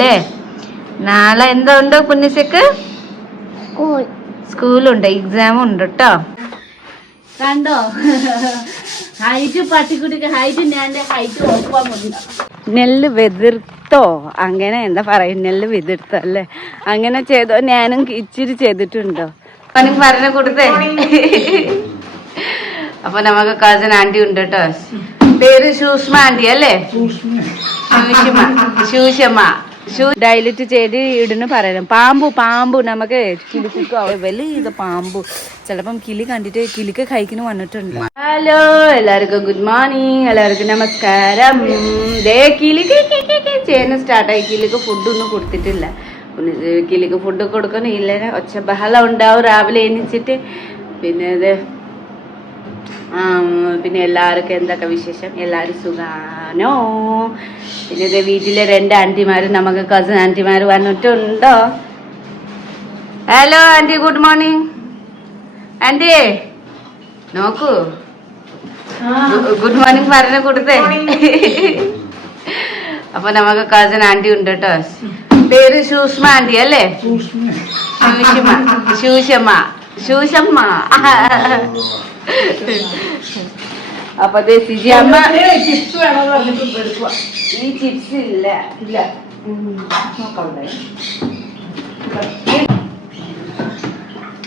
അല്ലേ? നാളെ എന്തുണ്ട് പുണ്യശക്ക്? സ്കൂളുണ്ട്, എക്സാം ഉണ്ട് കേട്ടോ. കണ്ടോ ഹൈറ്റ് പട്ടിക്കുട്ടിക്ക് ഹൈറ്റ് ഞാൻ ഹൈറ്റ് ഒപ്പമുണ്ട്. നെല്ല് വെതിർത്തോ അങ്ങനെ എന്താ പറയും, നെല്ല് വെതിർത്തോ അല്ലേ? അങ്ങനെ ചെയ്തോ? ഞാനും ഇച്ചിരി ചെയ്തിട്ടുണ്ടോ? പണിക്ക് പറഞ്ഞ കൊടുത്തേ. അപ്പൊ നമുക്ക് കസിൻ ആന്റി ഉണ്ട് കേട്ടോ. പേര് സൂഷ്മ ആന്റി അല്ലേ? ശൂഷമ്മ. ഡൈലിറ്റ് ചെയ്ത് ഇടുന്ന് പറയണം. പാമ്പു നമുക്ക് കിളിക്കോ വലിയ പാമ്പു. ചിലപ്പം കിളി കണ്ടിട്ട് കിളിക്ക് കഴിക്കുന്നു വന്നിട്ടുണ്ട്. ഹലോ എല്ലാവർക്കും ഗുഡ് മോർണിംഗ്, എല്ലാവർക്കും നമസ്കാരം. കിളിക്ക് ചെയ്യുന്ന സ്റ്റാർട്ടായി. കിളിക്ക് ഫുഡൊന്നും കൊടുത്തിട്ടില്ല. കിളിക്ക് ഫുഡ് കൊടുക്കണില്ല. ഒച്ച ബഹളം ഉണ്ടാവും രാവിലെ എണീച്ചിട്ട്. പിന്നെ എല്ലാവർക്കും എന്തൊക്കെ വിശേഷം? എല്ലാവരും സുഖാനോ? പിന്നെ വീട്ടിലെ 2 ആന്റിമാരും നമുക്ക് കസിൻ ആന്റിമാർ വന്നിട്ടുണ്ടോ? Hello aunty, good morning. Aunty നോക്കൂ, ഗുഡ് മോർണിംഗ് പറഞ്ഞ കൊടുത്തേ. അപ്പൊ നമുക്ക് കസിൻ ആന്റി ഉണ്ട് കേട്ടോ. പേര് സൂഷ്മ ആന്റി അല്ലേ? ശൂഷമ്മ. അപ്പൊ സിജി അമ്മ ഈ ചിപ്സ് ഇല്ല.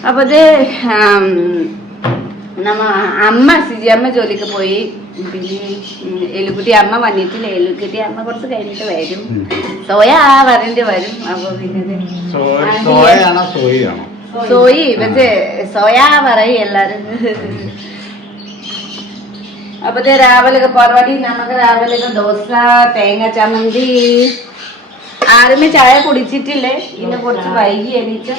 അപ്പൊ അമ്മ സിജി അമ്മ ജോലിക്ക് പോയി. പിന്നെ എലുകുട്ടി അമ്മ വന്നിട്ടില്ല. എലുകുട്ടി അമ്മ കുറച്ച് കഴിഞ്ഞിട്ട് വരും. സോയ പറഞ്ഞിട്ട് വരും. അപ്പൊ പിന്നെ സോയി പക്ഷേ സോയാ പറയും എല്ലാരും. അപ്പൊ രാവിലെ പരിപാടി നമുക്ക് രാവിലെ ദോശ, തേങ്ങ ചമ്മന്തി. ആരുമേ ചായ കുടിച്ചിട്ടില്ലേ, ഇന്ന് കുറച്ച് വൈകി എണീച്ചു.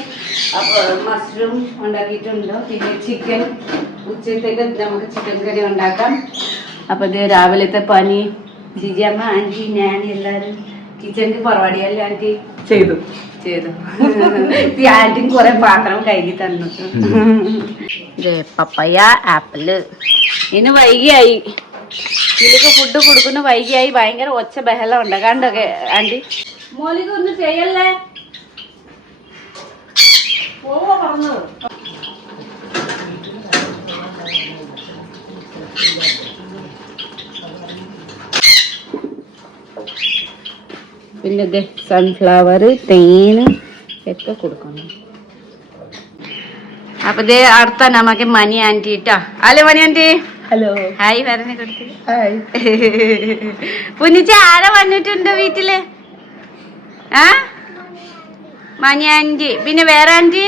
അപ്പൊ മഷ്റൂം ഉണ്ടാക്കിയിട്ടുണ്ടോ. പിന്നെ ചിക്കൻ ഉച്ചത്തേക്ക് നമുക്ക് ചിക്കൻ കറി ഉണ്ടാക്കാം. അപ്പൊ രാവിലത്തെ പണി ജിജി അമ്മ ആന്റി ഞാൻ എല്ലാരും കിച്ചണിൽ പരിപാടിയല്ലേ ആന്റി ചെയ്തു. ആന്റിയും കുറെ പാത്രം കഴുകി തന്നു. പപ്പയ, ആപ്പിള്. ഇന്ന് വൈകിയായി. ഇതിലേക്ക് ഫുഡ് കൊടുക്കുന്ന വൈകിയായി. ഭയങ്കര ഒച്ച ബഹളം ഉണ്ട്. കണ്ടൊക്കെ ആന്റി? മോലിക്ക് ഒന്നും ചെയ്യല്ലേ. പിന്നെ സൺഫ്ലവർ, തേന് ഒക്കെ കൊടുക്കണം. അപ്പൊ അടുത്ത നമുക്ക് മണി ആന്റി ഇട്ടോ. ഹലോ മണി ആന്റി. ഹലോ, ഹായ് പറഞ്ഞു കൊടുത്തു. പുന്നിച്ച ആരാ വന്നിട്ടുണ്ട് വീട്ടില്? മണി ആന്റി. പിന്നെ വേറെ ആന്റി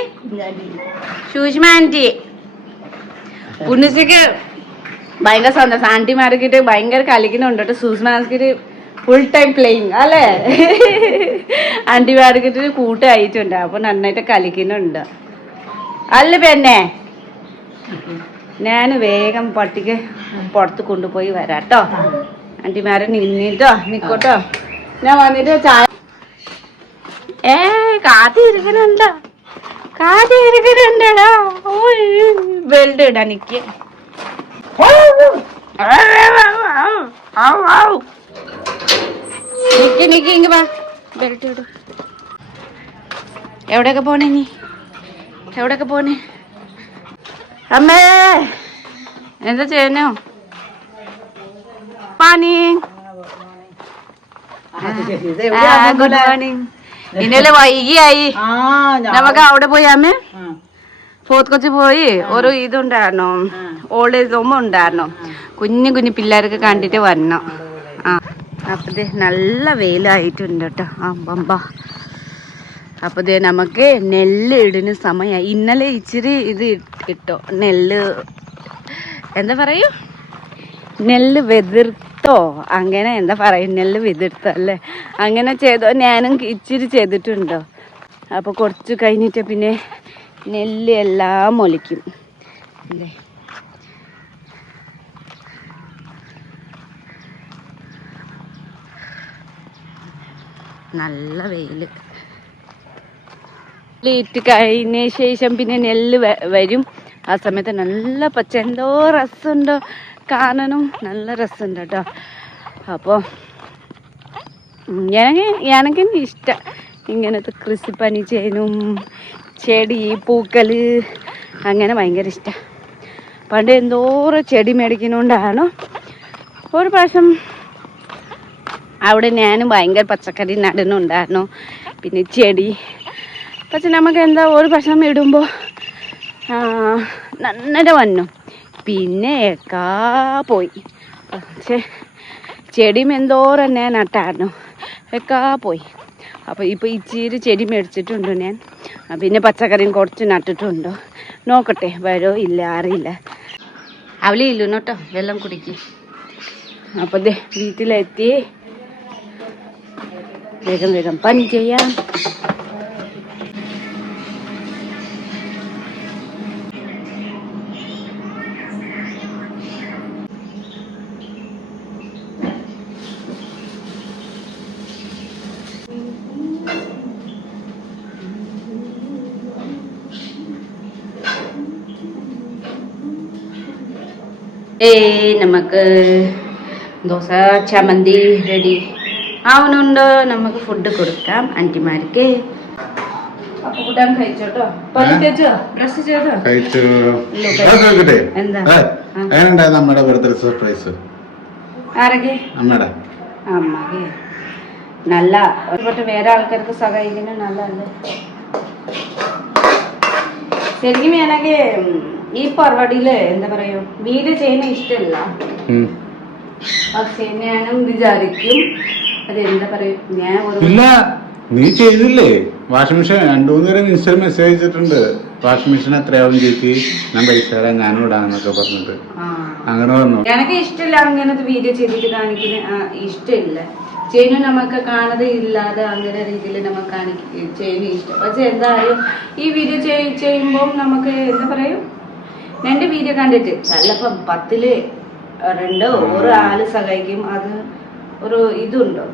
സൂഷ്മ ആന്റി. പുന്നിച്ചക്ക് ഭയങ്കര സന്തോഷം. ആന്റിമാർക്കിട്ട് ഭയങ്കര കളിക്കുന്നുണ്ട് കേട്ടോ. സൂഷ്മാർക്കിട്ട് ഫുൾ ടൈം പ്ലേയിങ് അല്ലേ? ആന്റിമാർക്കിട്ട് കൂട്ടായിട്ടുണ്ട്. അപ്പൊ നന്നായിട്ട് കളിക്കുന്നുണ്ട് അല്ല പെണ്ണെ? ഞാൻ വേഗം പട്ടിക്ക് പുറത്ത് കൊണ്ടുപോയി വരാട്ടോ. ആന്റിമാരെ നിക്കോട്ടോ. ഞാൻ വന്നിട്ട് ചായ കാത്തിരിക്കുന്നുണ്ടോ? ബെൽറ്റ് ഇടാ നിക്ക്. നിക്ക് ഇങ്ങ വാ, ബെൽറ്റ് ഇടും. എവിടെയൊക്കെ പോണേ നീ? എവിടെയൊക്കെ പോണേ? അമ്മേ എന്താ ചെയ്യുന്നു? മോർണിംഗ്. Good morning. ഇന്നലെ വൈകിയായി. നമുക്ക് അവിടെ പോയി അമ്മ ഫോർത്ത് കൊച്ചി പോയി. ഒരു ഇതുണ്ടായിരുന്നു, ഓൾഡ് ഏജ് ഹോം ഉണ്ടായിരുന്നു. കുഞ്ഞു കുഞ്ഞു പിള്ളേർക്ക് കണ്ടിട്ട് വരണം. അപ്പത് നല്ല വെയിലായിട്ടുണ്ട് കേട്ടോ. അമ്പമ്പ. അപ്പൊ നമുക്ക് നെല്ല് ഇടുന്ന സമയമായി. ഇന്നലെ ഇച്ചിരി ഇത് ഇട്ടോ. നെല്ല് എന്താ പറയൂ, നെല്ല് വെതിർത്തോ അങ്ങനെ എന്താ പറയും, നെല്ല് വെതിർത്തോ അല്ലേ? അങ്ങനെ ചെയ്തോ? ഞാനും ഇച്ചിരി ചെയ്തിട്ടുണ്ടോ. അപ്പൊ കുറച്ച് കഴിഞ്ഞിട്ട് പിന്നെ നെല്ല് എല്ലാം മുളയ്ക്കും അല്ലേ? നല്ല വെയില്. ഇട്ട് കഴിഞ്ഞ ശേഷം പിന്നെ നെല്ല് വരും. ആ സമയത്ത് നല്ല പച്ച, എന്തോ രസമുണ്ടോ കാണാനും, നല്ല രസമുണ്ട് കേട്ടോ. അപ്പോൾ എനിക്ക് ഇഷ്ടം ഇങ്ങനത്തെ കൃഷിപ്പണി ചെയ്യാനും ചെടി പൂക്കൾ അങ്ങനെ ഭയങ്കര ഇഷ്ടം. പണ്ട് എന്തോരം ചെടി മേടിക്കുന്നതുകൊണ്ടാണ് ഒരു പ്രാവശ്യം അവിടെ ഞാനും ഭയങ്കര പച്ചക്കറി നടുന്നുണ്ടായിരുന്നു, പിന്നെ ചെടി. പക്ഷെ നമുക്ക് എന്താ ഒരു പ്രാവശ്യം ഇടുമ്പോൾ നന്നര വന്നു, പിന്നെ പോയി. പക്ഷേ ചെടിയും എന്തോരം ഞാൻ നട്ടായിരുന്നു, പോയി. അപ്പോൾ ഇപ്പോൾ ഇച്ചിരി ചെടി മേടിച്ചിട്ടുണ്ട് ഞാൻ. പിന്നെ പച്ചക്കറിയും കുറച്ച് നട്ടിട്ടുണ്ട്. നോക്കട്ടെ വരോ ഇല്ല അറിയില്ല. അവളി ഇല്ലു കേട്ടോ, വെള്ളം കുടിക്കും. അപ്പോൾ വീട്ടിലെത്തി വേഗം വേഗം പണി ചെയ്യാം. നമുക്ക് ദോശ ചമ്മന്തി റെഡി ആവുന്നുണ്ട്. നമുക്ക് ഫുഡ് കൊടുക്കാം ആന്റിമാർക്ക്. അപ്പൊ കൂട്ടാൻ കഴിച്ചോട്ടോ, പല്ല് തേച്ചോ, ബ്രഷ് ചെയ്തോ? എന്താ നമ്മുടെ ബർത്ത്ഡേ സർപ്രൈസ്? ആരൊക്കെ? അമ്മയുടെ. അമ്മക്ക് നല്ല ഒരുപാട് വേറെ ആൾക്കാർക്ക് സഹായിക്കുന്ന നല്ലല്ലേ. ശരിക്കും എനിക്ക് ഈ പരിപാടിയില് എന്താ പറയൂ, വീട് ചെയ്യുന്ന ഇഷ്ടമല്ല. പക്ഷെ ഞാനും വിചാരിക്കും അതെന്താ പറയൂ, ഞാൻ നീ ചെയ്തില്ലേ വാഷിംഗ് മെഷീൻ? 2-3 നേരം ഇൻസ്റ്റയിൽ മെസ്സേജ് അയച്ചിട്ടുണ്ട്, വാഷിംഗ് മെഷീൻ എത്രയാവും ചേച്ചി, ഞാൻ പൈസ തരാൻ ഞാനും ഇടാന്നൊക്കെ പറഞ്ഞിട്ട്. അങ്ങനെ പറഞ്ഞു. എനിക്ക് ഇഷ്ടമില്ല അങ്ങനത്തെ വീഡിയോ ചെയ്തിട്ട് കാണിക്കുന്ന, ഇഷ്ടമില്ല. ചെയ്യുന്നു നമുക്ക് കാണാതെ ഇല്ലാതെ അങ്ങനെ രീതിയിൽ നമുക്ക് ചെയ്യുന്ന ഇഷ്ടം. പക്ഷെ എന്താ അറിയും, ഈ വീഡിയോ ചെയ്യുമ്പോൾ നമുക്ക് എന്താ പറയും, എൻ്റെ വീഡിയോ കണ്ടിട്ട് ചിലപ്പോൾ 10-ൽ 2 ഒരാള് സഹായിക്കും. അത് ഒരു ഇതുണ്ടോ,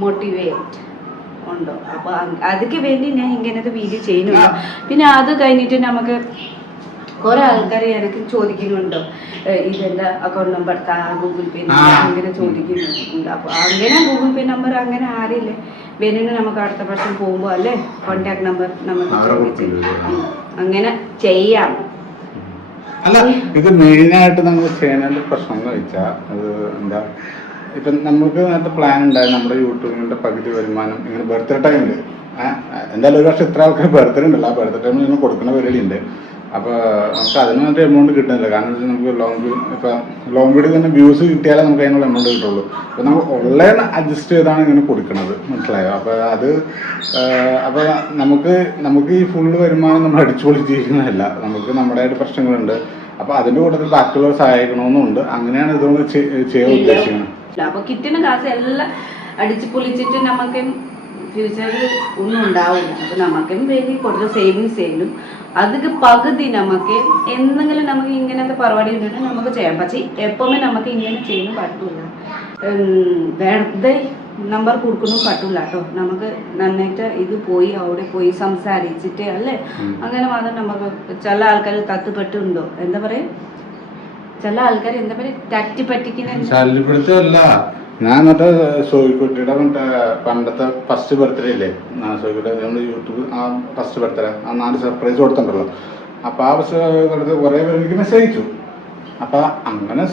മോട്ടിവേറ്റ് ഉണ്ടോ. അപ്പൊ അതൊക്കെ വേണ്ടി ഞാൻ ഇങ്ങനത്തെ വീഡിയോ ചെയ്യുന്നുണ്ടോ. പിന്നെ അത് കഴിഞ്ഞിട്ട് നമുക്ക് കുറെ ആൾക്കാർ എനിക്ക് ചോദിക്കുന്നുണ്ടോ, ഇതെന്താ account number Google Pay number അങ്ങനെ ചോദിക്കുന്നുണ്ട്. അപ്പൊ അങ്ങനെ ഗൂഗിൾ പേ നമ്പർ അങ്ങനെ ആരില്ലേ വേണമെങ്കിൽ നമുക്ക് അടുത്ത പ്രാവശ്യം പോകുമ്പോ അല്ലേ കോണ്ടാക്ട് നമ്പർ നമുക്ക് ചോദിച്ച് അങ്ങനെ ചെയ്യാം. അല്ല, ഇത് മെയിനായിട്ട് നമ്മൾ ചെയ്യുന്നതിന്റെ പ്രശ്നം എന്ന് വെച്ചാൽ അത് എന്താ, ഇപ്പം നമുക്ക് നേരത്തെ പ്ലാൻ ഉണ്ടായി നമ്മുടെ യൂട്യൂബിന്റെ പകുതി വരുമാനം ഇങ്ങനെ ബർത്ത്ഡേ ടൈമില്, എന്തായാലും ഒരു വർഷം ഇത്ര ആൾക്കാർ ബർത്ത്ഡേ ഉണ്ടല്ലോ, ആ ബർത്ത്ഡേ ടൈമിൽ ഇങ്ങനെ കൊടുക്കുന്ന പരിപാടി ഉണ്ട്. അപ്പോൾ നമുക്ക് അതിന് മാത്രം എമൗണ്ട് കിട്ടുന്നില്ല. കാരണം വെച്ചാൽ നമുക്ക് ലോങ് വീഡിയോ തന്നെ വ്യൂസ് കിട്ടിയാലേ നമുക്ക് അതിനുള്ള എമൗണ്ട് കിട്ടുള്ളൂ. അപ്പോൾ നമ്മൾ ഓൺലൈൻ അഡ്ജസ്റ്റ് ചെയ്താണ് ഇങ്ങനെ കൊടുക്കുന്നത്, മനസ്സിലായോ? അപ്പോൾ നമുക്ക് ഈ ഫുള്ള് വരുമാനം നമ്മൾ അടിച്ചു പൊളിച്ചിരിക്കുന്നതല്ല, നമുക്ക് നമ്മുടേതായിട്ട് പ്രശ്നങ്ങളുണ്ട്. അപ്പോൾ അതിൻ്റെ കൂട്ടത്തിൽ ബാക്കിയുള്ളവർ സഹായിക്കണമെന്നുണ്ട്. അങ്ങനെയാണ് ഇതുകൊണ്ട് ചെയ്യാൻ ഉദ്ദേശിക്കുന്നത്. അപ്പൊ കിട്ടുന്ന കാശ് എല്ലാം അടിച്ചു പൊളിച്ചിട്ട് നമുക്ക് ഫ്യൂച്ചറിൽ ഒന്നും ഉണ്ടാവില്ല. അപ്പൊ നമുക്കും വേണ്ടി കുറച്ച് സേവിങ്സ് ചെയ്യലും അതൊക്കെ പകുതി നമുക്ക് എന്തെങ്കിലും നമുക്ക് ഇങ്ങനത്തെ പരിപാടി ഉണ്ടെങ്കിൽ നമുക്ക് ചെയ്യാം. പക്ഷെ എപ്പോഴും നമുക്ക് ഇങ്ങനെ ചെയ്യാൻ പറ്റില്ല. വെറുതെ നമ്പർ കൊടുക്കുന്നു പറ്റില്ല കേട്ടോ. നമുക്ക് നന്നായിട്ട് ഇത് പോയി അവിടെ പോയി സംസാരിച്ചിട്ട് അല്ലേ, അങ്ങനെ മാത്രം നമുക്ക് ചില ആൾക്കാർ തത്തുപെട്ടുണ്ടോ എന്താ പറയാ, ചില ആൾക്കാർ എന്താ പറയാ തട്ടി പറ്റിക്കുന്ന. ഞാൻ മറ്റേ സോയിക്കുട്ടിയുടെ പണ്ടത്തെ ഫസ്റ്റ് ബർത്ത്ഡേ ഇല്ലേ, സോയിക്കുട്ടി നമ്മുടെ യൂട്യൂബ് ആ ഫസ്റ്റ് ബർത്ത്ഡേ ആ 4 സർപ്രൈസ് കൊടുത്തിട്ടുണ്ടല്ലോ. അപ്പോൾ ആ കൊടുത്ത് കുറേ പേര് എനിക്ക് മെസ്സേജ് അയച്ചു. അപ്പം അങ്ങനെ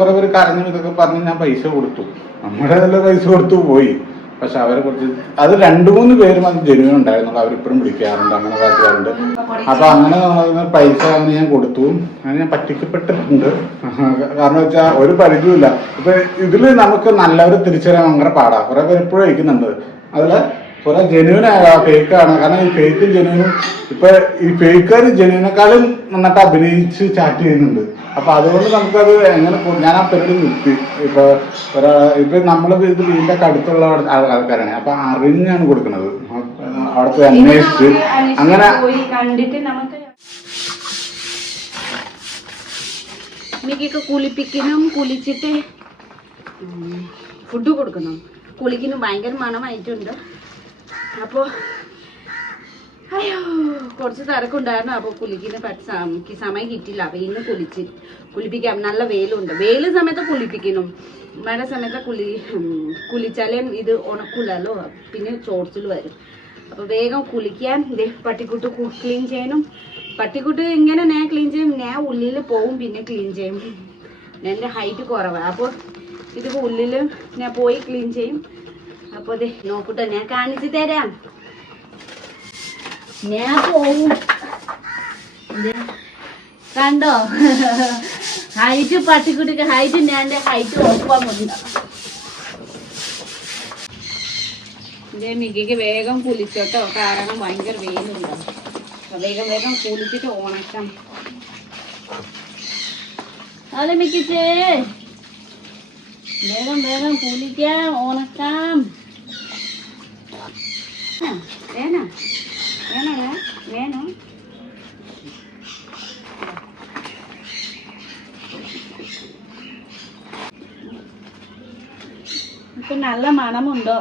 കുറേ പേര് കരഞ്ഞു ഇതൊക്കെ പറഞ്ഞ് ഞാൻ പൈസ കൊടുത്തു, നമ്മുടെ നല്ല പൈസ കൊടുത്തു പോയി. പക്ഷെ അവരെ കുറിച്ച് അത് 2-3 പേരും അത് ജെന്യൂൻ ഉണ്ടായിരുന്നുള്ളൂ. അവരിപ്പോഴും വിളിക്കാറുണ്ട്, അങ്ങനെ പറയാറുണ്ട്. അപ്പൊ അങ്ങനെ പൈസ ഞാൻ കൊടുത്തു, അങ്ങനെ ഞാൻ പറ്റിക്കപ്പെട്ടിട്ടുണ്ട്. കാരണം വെച്ചാൽ ഒരു പരിധിയില്ല. ഇപ്പൊ ഇതില് നമുക്ക് നല്ലവരെ തിരിച്ചറിയാൻ ഭയങ്കര പാടാ. കുറെ പേര് ഇപ്പോഴും അയക്കുന്നുണ്ട്, അതില് കുറെ ജെന്യൂൻ ഫേക്കാണ്. കാരണം ഈ ഫേക്കും ജെന്യൂനും ഇപ്പൊ ഈ ഫേക്കാർ ജെന്യൂനേക്കാളും നന്നായിട്ട് അഭിനയിച്ച് ചാറ്റ് ചെയ്യുന്നുണ്ട്. അപ്പൊ അതുകൊണ്ട് നമുക്കത് എങ്ങനെ ഞാൻ ആ പരിപാടി നിർത്തി. ഇപ്പൊ നമ്മള് ഇത് വീടിന്റെ അടുത്തുള്ള ആൾക്കാരാണ്, അപ്പൊ അറിഞ്ഞാണ് കൊടുക്കുന്നത്. അവിടുത്തെ അന്വേഷിച്ച് അങ്ങനെ കണ്ടിട്ട് നമുക്ക് മിക്കൊക്കെ കുളിപ്പിക്കണം, കുളിച്ചിട്ട് ഫുഡ് കൊടുക്കണം. കുളിക്കുന്നു ഭയങ്കര മണമായിട്ടുണ്ട്. അപ്പോൾ അയ്യോ കുറച്ച് തിരക്കുണ്ടായിരുന്നു. അപ്പൊ കുളിക്കുന്ന സമയം കിട്ടില്ല. അപ്പൊ ഇന്ന് കുളിപ്പിക്കാം. നല്ല വെയിലുണ്ട്. വെയില് സമയത്ത് കുളിപ്പിക്കണം. മഴ സമയത്ത് കുളിച്ചാലേ ഇത് ഉണക്കൂലല്ലോ, പിന്നെ ചോർച്ചിൽ വരും. അപ്പൊ വേഗം കുളിക്കാൻ. പട്ടിക്കുട്ട് ക്ലീൻ ചെയ്യണം. പട്ടിക്കുട്ട് ഇങ്ങനെ ഞാൻ ക്ലീൻ ചെയ്യും. ഞാൻ ഉള്ളിൽ പോവും, പിന്നെ ക്ലീൻ ചെയ്യും. എൻ്റെ ഹൈറ്റ് കുറവാണ്. അപ്പോൾ ഇതിപ്പോൾ ഉള്ളിൽ ഞാൻ പോയി ക്ലീൻ ചെയ്യും. അപ്പോൾ അതെ നോക്കട്ടെ, ഞാൻ കാണിച്ചു തരാം. ഞാൻ പോവും. കണ്ടോ ഹൈറ്റ്, പട്ടിക്കുട്ടിക്ക് ഹൈറ്റ്, ഞാൻ എൻ്റെ ഹൈറ്റ് നോക്കാൻ പോകുന്നു. ഇതേ മികക്ക് വേഗം കുളിച്ചോട്ടോ, കാരണം ഭയങ്കര വെയിലുണ്ടോ. വേഗം വേഗം കുളിച്ചിട്ട് ഉണക്കാം. അതെ മിക്കിച്ചേ, വേഗം വേഗം കുളിക്കാം, ഉണക്കാം. വേണോ വേണോ വേണോ? ഇപ്പൊ നല്ല മണമുണ്ടോ?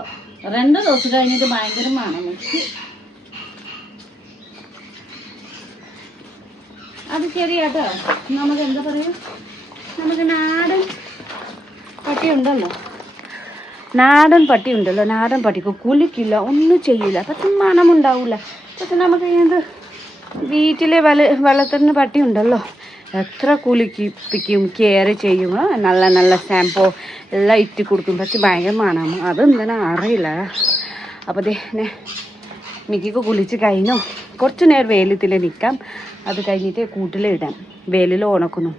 2 ദിവസം കഴിഞ്ഞിട്ട് ഭയങ്കര മണം. അത് ശരിയാട്ടോ. നമുക്ക് എന്താ പറയാ, നമുക്ക് നാടൻ പട്ടി ഉണ്ടല്ലോ, നാടൻ പട്ടിക്ക് കുലിക്കില്ല, ഒന്നും ചെയ്യില്ല, പക്ഷെ മണമുണ്ടാവില്ല. പക്ഷെ നമുക്ക് ഇത് വീട്ടിലെ വളർത്തുന്ന പട്ടി ഉണ്ടല്ലോ, എത്ര കുലിപ്പിക്കും, കെയർ ചെയ്യും, നല്ല നല്ല ഷാമ്പോ എല്ലാം ഇട്ട് കൊടുക്കും. പക്ഷെ ഭയങ്കര മണം, അതെന്താ അറിയില്ല. അപ്പോൾ മിക്കിക്ക് കുളിച്ച് കഴിഞ്ഞു. കുറച്ച് നേരം വെയിലത്തിൽ നിൽക്കാം. അത് കഴിഞ്ഞിട്ട് കൂട്ടിലിടാം. വെയിലിൽ ഉണക്കുന്നു,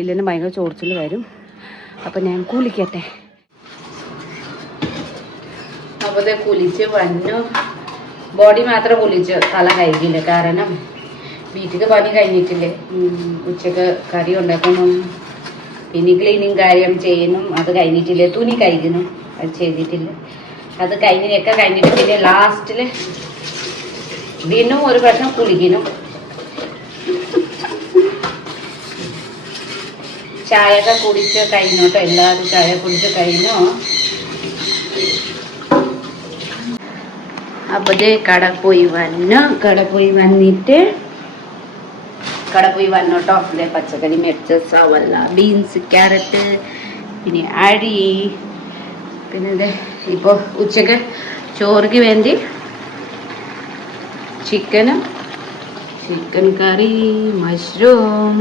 ഇല്ലെന്ന് ഭയങ്കര ചോർച്ചിൽ വരും. അപ്പോൾ ഞാൻ കുളിക്കട്ടെ. അപ്പോൾ കുളിച്ച് വന്നു. ബോഡി മാത്രം കുളിച്ച്, തല കഴുകില്ല. കാരണം വീട്ടിൽ പണി കഴിഞ്ഞിട്ടില്ലേ. ഉച്ചക്ക് കറി ഉണ്ടാക്കണം, പിന്നെ ക്ലീനിങ് കാര്യം ചെയ്യണം, അത് കഴിഞ്ഞിട്ടില്ല. തുണി കഴുകണം, അത് ചെയ്തിട്ടില്ല. അത് കഴിഞ്ഞൊക്കെ കഴിഞ്ഞിട്ട് പിന്നെ ലാസ്റ്റിൽ വീണ്ടും ഒരു പ്രാവശ്യം കുളിക്കണം. ചായയൊക്കെ കുടിച്ച് കഴിഞ്ഞോട്ടോ, എല്ലാവരും ചായ കുടിച്ച് കഴിഞ്ഞോ. അപ്പോൾ കട പോയി വന്നോട്ടോ. അതെ പച്ചക്കറി മേടിച്ച സവല്ല, ബീൻസ്, ക്യാരറ്റ്, പിന്നെ അരി, പിന്നെ ഇത് ഇപ്പോൾ ഉച്ചക്ക് ചോറിക്ക് വേണ്ടി ചിക്കൻ കറി, മഷ്റൂം,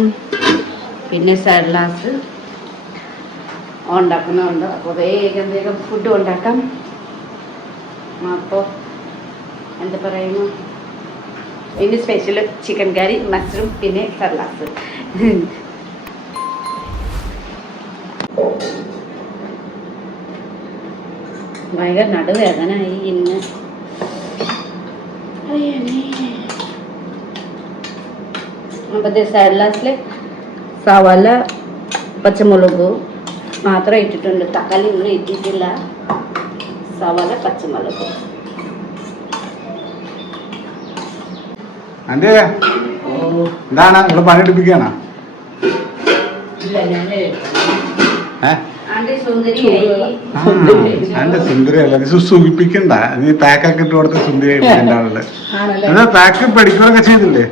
പിന്നെ സലാഡ് ഉണ്ടാക്കുന്നുണ്ട്. അപ്പോൾ വേഗം ഫുഡ് ഉണ്ടാക്കാം. അപ്പോൾ എന്താ പറയുന്നു, പിന്നെ സ്പെഷ്യൽ ചിക്കൻ കറി, മഷ്റൂം, പിന്നെ സലാഡ്. ഭയങ്കര നടുവേദനായി ഇന്ന്. അപ്പോൾ സലാഡിൽ സവാള, പച്ചമുളക് മാത്രം ഇട്ടിട്ടുണ്ട്. തക്കാളി ഒന്നും ഇട്ടിട്ടില്ല. സവാള, പച്ചമുളക്. എന്താണ് നിങ്ങൾ പണിയെടുപ്പിക്കാണോ? എന്റെ സുന്ദരിയല്ല, നീ സുഖിപ്പിക്കണ്ട. നീ പാക്കൊക്കെ ഇട്ട് കൊടുത്ത് സുന്ദരിയായിട്ട് എന്താ പാക്ക് പഠിക്കുകയൊക്കെ ചെയ്തില്ലേ?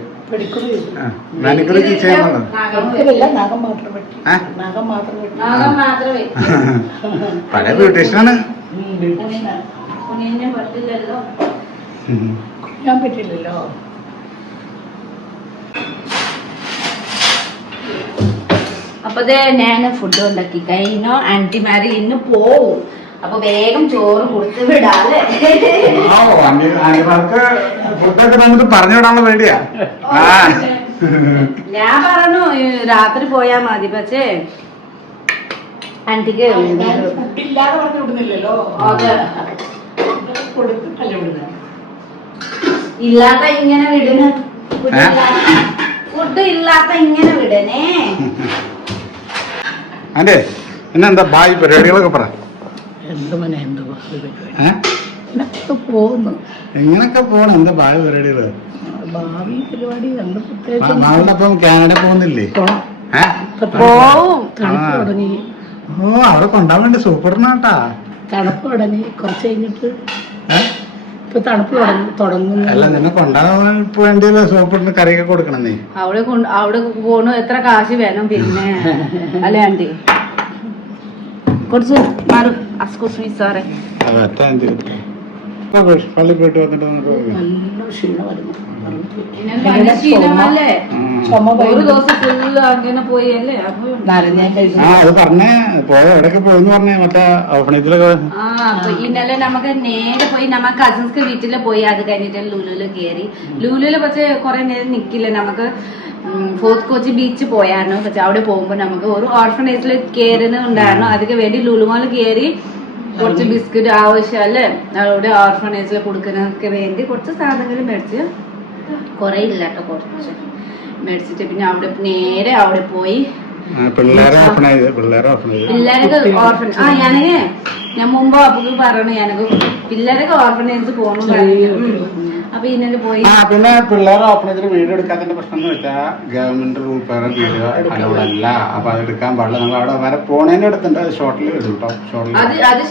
മാനിക്കുറി ചെയ്യാനുള്ളത് പഴയ ബ്യൂട്ടീഷ്യനാണ്. പറ്റില്ലല്ലോ. അപ്പൊ ഞാൻ ഫുഡ് ഉണ്ടാക്കി കഴിഞ്ഞു. ആന്റിമാര് ഇന്ന് പോവും. അപ്പൊ വേഗം ചോറ് കൊടുത്ത് വിടാല്ലേ. പറഞ്ഞു വിടാനുള്ള വേണ്ടിയാ. ഞാൻ പറഞ്ഞു രാത്രി പോയാ മതി. പക്ഷേ ആന്റിക്ക് ഫുഡില്ലാതെ പറഞ്ഞു വിടുന്നില്ലല്ലോ. കൊടുത്തിട്ടല്ലേ വിടുന്നത്. ഇല്ലാത്ത ഇങ്ങനെ വിടുന്നു. ഫുഡ് ഇല്ലാത്ത ഇങ്ങനെ വിടണേ. അതെ പിന്നെന്താ ഭാവി പരിപാടികളൊക്കെ പറ. എങ്ങനൊക്കെ പോണം? എന്താ ഭാവി പരിപാടികള്? ഭാവി പരിപാടി മകളുടെ അപ്പം കാനഡ പോകുന്നില്ലേ? ഓ അവിടെ കൊണ്ടാൻ വേണ്ടി സൂപ്പറിനാട്ടാ. തണുപ്പ് തുടങ്ങി. കുറച്ച് കഴിഞ്ഞിട്ട് ഇപ്പൊ തണുപ്പ് തുടങ്ങുന്നു. അല്ല നിന്നെ കൊണ്ടാവാൻ വേണ്ടിയല്ലേ സോപ്പിട്ട് കറിയൊക്കെ കൊടുക്കണം നീ. അവിടെ പോണു എത്ര കാശ് വേണം പിന്നെ അല്ലേ ആന്റി? കുറച്ച് മാറും സാറേ. പള്ളി പോയിട്ട് വന്നിട്ട് നല്ല ക്ഷീണമായിരുന്നു. ഒരു ദിവസം ഫുള്ള് അങ്ങനെ പോയി അല്ലേ? അത് പറഞ്ഞേ പോയ എവിടെയൊക്കെ പോയെന്ന് പറഞ്ഞേ മറ്റേ ഓപ്പണേജിലൊക്കെ. അപ്പൊ ഇന്നലെ നമുക്ക് നേരെ പോയി നമ്മ കസിൻസ് വീട്ടില് പോയി. അത് കഴിഞ്ഞിട്ട് ലുലുല് കയറി. ലുലുല് പക്ഷെ കുറെ നേരം നിക്കില്ല. നമുക്ക് ഫോർത്ത് കൊച്ചി ബീച്ച് പോയായിരുന്നു. പക്ഷെ അവിടെ പോകുമ്പോ നമുക്ക് ഒരു ഓർഫനേജിൽ കയറുന്നുണ്ടായിരുന്നു. അതിന് വേണ്ടി ലുലുമാൾ കയറി കുറച്ച് ബിസ്ക്കറ്റ് ആവശ്യമല്ലേ അവിടെ ഓർഫനേജിൽ കൊടുക്കുന്നതൊക്കെ വേണ്ടി കുറച്ച് സാധനങ്ങൾ മേടിച്ച് കുറെ ഇല്ല കേട്ടോ, കുറച്ച് മേടിച്ചിട്ട് പിന്നെ അവിടെ നേരെ അവിടെ പോയി പിള്ളേരൊക്കെ ഓർഫൻ ഞാൻ മുമ്പ് അപ്പൊക്ക് പറഞ്ഞു ഞാനൊക്കെ പിള്ളേരൊക്കെ ഓർഫനേജ് പോകണം. അപ്പൊ ഇന്നലെ പോയി. പിന്നെ പിള്ളേരെ ഓപ്പണേജിൽ വീഡിയോ എടുക്കാത്തതിന്റെ പ്രശ്നം എന്ന് വെച്ചാൽ ഗവൺമെന്റ് റൂൾ പ്രകാരം വീഡിയോ അലൗഡ് അല്ല. അപ്പൊ അത് എടുക്കാൻ പാടില്ല. നമ്മൾ അവിടെ വരെ പോണേന്റെ അടുത്തുണ്ട്. അത് ഷോർട്ടിൽ ഇടും കേട്ടോ. അത്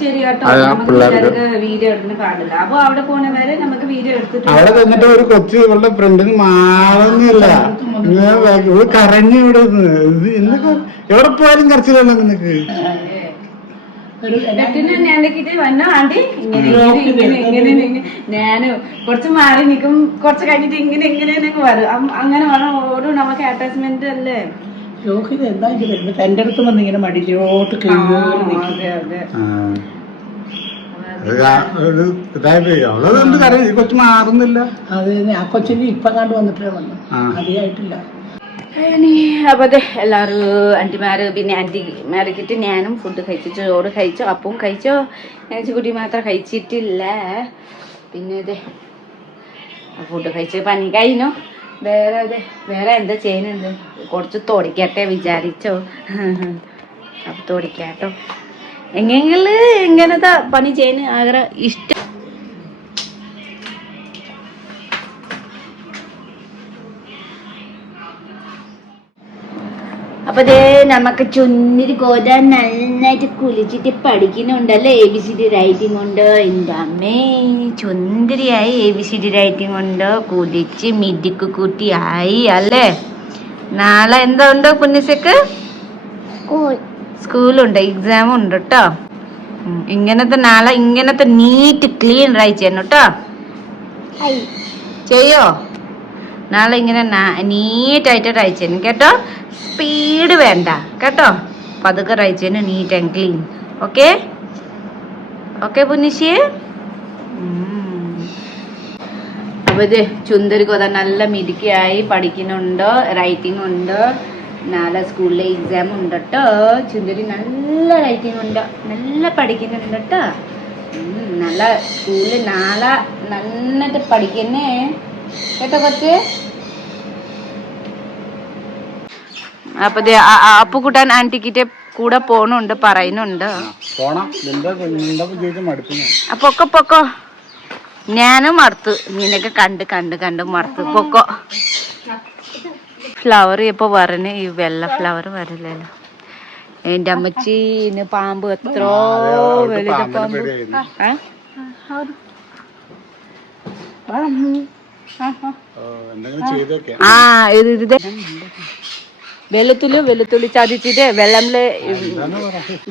ശരി കേട്ടോ. പിള്ളേർക്ക് വീഡിയോ എടുക്കാൻ പാടില്ല. അപ്പൊ അവിടെ പോണ വരെ നമുക്ക് വീഡിയോ എടുത്തിട്ട് അവിടെ ചെന്നിട്ട് ഒരു കൊച്ചു ഇവളുടെ ഫ്രണ്ടിന് മാറുന്നില്ല. കരഞ്ഞു ഇവിടെ എവിടെ പോയാലും കരച്ചിലല്ലോ നിനക്ക്. വന്നോ ആന്റി ഇങ്ങനെ ഞാന് കുറച്ച് മാറി നിൽക്കും. കുറച്ച് കഴിഞ്ഞിട്ട് ഇങ്ങനെ വരും. അങ്ങനെ ഓരോ നമുക്ക് അറ്റാച്ച്മെന്റ് അല്ലേ. എന്താ എന്റെ അടുത്ത് വന്ന് ഇങ്ങനെ മടിയിലോട്ട് കൊച്ചു മാറുന്നില്ല. അത് ആ കൊച്ചിന് ഇപ്പൊ കണ്ടു വന്നിട്ടേ വന്നു. അധികമായിട്ടില്ല. അപ്പൊ അതെ എല്ലാരും ആന്റിമാര് പിന്നെ ആന്റിമാരൊക്കെ ഞാനും ഫുഡ് കഴിച്ചു. ചോറ് കഴിച്ചു, അപ്പവും കഴിച്ചോ. കുട്ടി മാത്രം കഴിച്ചിട്ടില്ല. പിന്നെ അതെ ഫുഡ് കഴിച്ച് പനി കഴിഞ്ഞു. വേറെ എന്താ ചെയ്യുന്നുണ്ട്? കുറച്ച് തോടിക്കട്ടെ വിചാരിച്ചോ. അപ്പൊ തോടിക്കാട്ടോ. എങ്ങനെങ്കിലും ഇങ്ങനത്തെ പണി ചെയ്യുന്ന ആഗ്രഹം ഇഷ്ടം. അപ്പൊ ദേ നമുക്ക് ചുന്നിരി കോതാൻ നന്നായിട്ട് കുളിച്ചിട്ട് പഠിക്കുന്നുണ്ടല്ലോ. ABCD റൈറ്റിംഗ് ഉണ്ട്. എൻ്റെ അമ്മേ ചുന്തിരിയായി. ABCD റൈറ്റിംഗ് ഉണ്ട്. കുളിച്ച് മിടുക്ക് കുട്ടിയായി അല്ലേ. നാളെ എന്താ ഉണ്ട് പുണ്യസക്ക്? സ്കൂളുണ്ട്, എക്സാം ഉണ്ട് കേട്ടോ. ഇങ്ങനത്തെ നാളെ ഇങ്ങനത്തെ നീറ്റ് ക്ലീൻ റൈറ്റ് ചെയ്യണം കേട്ടോ. ചെയ്യോ? നാളെ ഇങ്ങനെ നീറ്റായിട്ട് റൈറ്റ് ചെയ്യണം കേട്ടോ. സ്പീഡ് വേണ്ട കേട്ടോ. പതുക്കെ റൈറ്റ് ചെയ്യണം, neat and clean. Okay okay പുന്നിശിയെ. അപ്പൊ ഇത് ചുന്തരി കൊത നല്ല മിടുക്കിയായി പഠിക്കുന്നുണ്ട്. റൈറ്റിംഗ് ഉണ്ട്. നാളെ സ്കൂളിലെ എക്സാം ഉണ്ട് കേട്ടോ. ചുന്തരി നല്ല റൈറ്റിംഗ് ഉണ്ട്, നല്ല പഠിക്കുന്നുണ്ട് കേട്ടോ. നല്ല സ്കൂളിൽ നാളെ നന്നായിട്ട് പഠിക്കുന്നേ കേട്ടോ കൊച്ച്. അപ്പൊ അപ്പുകുട്ടാൻ ആന്റിക്കിന്റെ കൂടെ പോണുണ്ട്, പറയുന്നുണ്ട്. പൊക്കോ ഞാനും മടുത്തു. നിനക്ക് കണ്ട് മടുത്തു. പൊക്കോ. ഫ്ലവർ ഇപ്പൊ വരണേ. ഈ വെള്ള ഫ്ലവർ വരില്ലല്ലോ. എന്റെ അമ്മച്ചി പാമ്പ് എത്രയോ വലുത് പാമ്പ്. ഇത് വെളുത്തുള്ളി ചതിച്ചിട്ട് വെള്ളത്തില്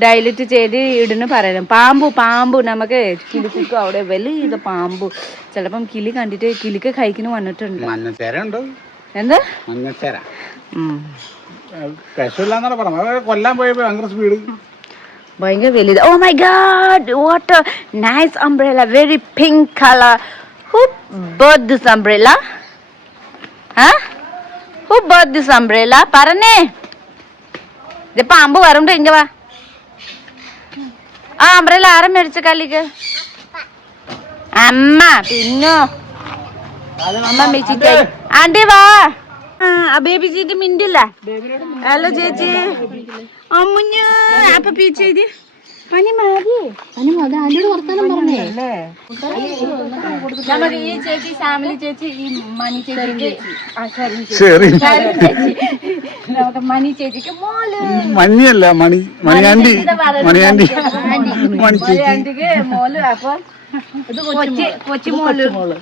ഡൈലിറ്റ് ചെയ്ത് ഇടുന്നു പറയുന്നു. പാമ്പു നമുക്ക് കിളിക്കും അവിടെ വലിയ പാമ്പ്. ചിലപ്പം കിളി കണ്ടിട്ട് കിളിക്ക് കഴിക്കുന്നു വന്നിട്ടുണ്ട്. എന്താ ഭയങ്കര വലുത്. Oh my god, what a nice umbrella, very pink color. Who bought this umbrella? Huh? Who bought this umbrella? പറഞ്ഞേ. ഇത് പാമ്പ് വരണ്ട. ഇങ്ങ വാ. ആ അംബ്രella ആരെ മേടിച്ച കളിക്ക്? അമ്മ. പിന്നോ അമ്മ മേടിച്ചിട്ട് ആന്റി വാ. ആ ബേബി ചേച്ചി മിണ്ടില്ല. ഹലോ ചേച്ചി. അമ്മുഞ്ഞ അപ്പൊ പീച്ചേച്ചി പനി മാറി. ആന്റിയോട് വർത്താനം പറഞ്ഞേ. നമുക്ക് ഈ ചേച്ചി ഫാമിലി ചേച്ചി, ഈ മണി ചേച്ചി, നമുക്ക് മണി ചേച്ചിക്ക് മോള് മണിയല്ല മണിയാന്റി ആന്റിക്ക് മോള്. അപ്പൊ ഇത് കൊച്ചുമോള് മോള്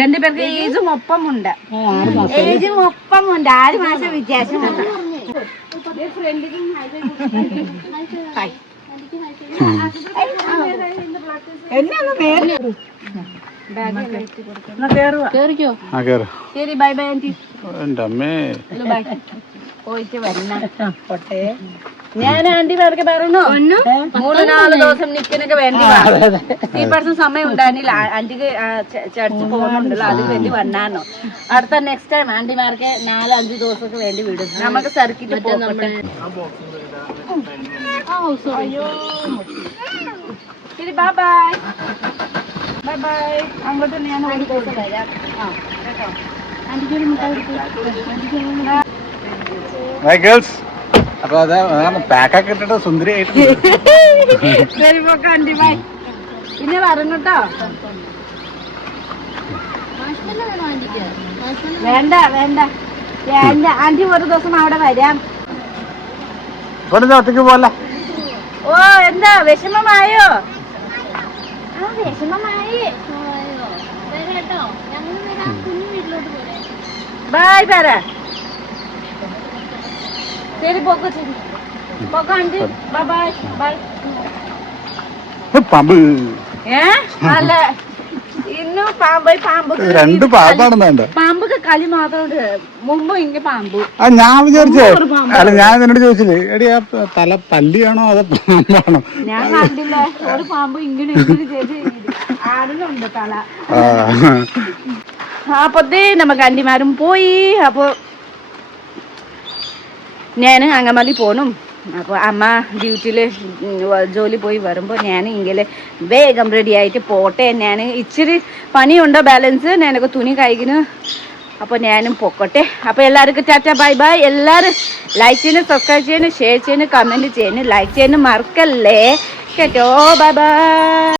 രണ്ടുപേർക്ക് ഏജും ഒപ്പമുണ്ട് 6 മാസം വ്യത്യാസമുണ്ട്. ശരി ബൈ ബൈ ആന്റി. എൻ്റെ അമ്മേ ബൈ പോയിട്ട് വരണം. ഞാൻ ആന്റിമാർക്ക് പറഞ്ഞു 3-4 ദിവസം നിൽക്കുന്നൊക്കെ വേണ്ടി ഈ പ്രാവശ്യം സമയം ഉണ്ടായിരുന്നില്ല. ആന്റിക്ക് ചർച്ച് പോകുന്നുണ്ടല്ലോ അതിന് വേണ്ടി വന്നാണോ. അടുത്ത നെക്സ്റ്റ് ടൈം ആന്റിമാർക്ക് 4-5 ദിവസമൊക്കെ വേണ്ടി വിടും. നമുക്ക് സർക്കിട്ട് പോകട്ടെ. ശരി ബൈ ബൈ ബൈ ബൈ. അങ്ങോട്ട് ഞാൻ ഒരു ദിവസം വരാം. കേട്ടോ ആന്റിക്ക് ഒരു മുട്ടായി കൊടുത്തു. ഗേൾസ് അപ്പൊ അതാണ് പാക്കൊക്കെ ഇട്ടിട്ട് സുന്ദരിയായിട്ട് ആന്റി ബൈ. പിന്നെ പറഞ്ഞോട്ടോ. വേണ്ട വേണ്ട വേണ്ട ആന്റി ഒരു ദിവസം അവിടെ വരാം. ഒറ്റയ്ക്ക് പോലെ ഓ എന്താ വിഷമമായോ? വിഷമമായി. ബൈ പറ. ശരി പോക്കോ. ശരി പോക്കോ ആന്റി. Bye bye bye. പാമ്പ് അല്ല ഇന്നും പാമ്പ് രണ്ട് പാമ്പാണെന്നുണ്ട്. പാമ്പൊക്കെ കളി മാത്രമുണ്ട്. മുമ്പ് ഇങ്ങനെ പാമ്പ് ഞാൻ വിചാരിച്ചേ. അല്ല ഞാൻ എന്നോട് ചോദിച്ചില്ലേ എടി ആ തല പല്ലിയാണോ അതോ പാമ്പാണോ? ഞാൻ കണ്ടില്ല ഒരു പാമ്പ് ഇങ്ങനെ ചെയ്ത് ആടുന്നുണ്ട് തല. അപ്പത്തേ നമുക്ക് ആന്റിമാരും പോയി. അപ്പൊ ഞാൻ അങ്കമാലി പോണം. അപ്പോൾ അമ്മ ഡ്യൂട്ടിയിൽ ജോലി പോയി വരുമ്പോൾ ഞാൻ ഇങ്ങനെ വേഗം റെഡി ആയിട്ട് പോട്ടെ. ഞാൻ ഇച്ചിരി പണിയുണ്ടോ ബാലൻസ്. ഞാനൊക്കെ തുണി കഴിക്കുന്നു. അപ്പോൾ ഞാനും പൊക്കോട്ടെ. അപ്പോൾ എല്ലാവർക്കും ടാറ്റ ബൈ ബൈ. എല്ലാവരും ലൈക്ക് ചെയ്യുന്നു, സബ്സ്ക്രൈബ് ചെയ്യുന്നു, ഷെയർ ചെയ്യുന്നു, കമൻറ്റ് ചെയ്യുന്നു, ലൈക്ക് ചെയ്യുന്നു മറക്കല്ലേ കേട്ടോ. Bye bye.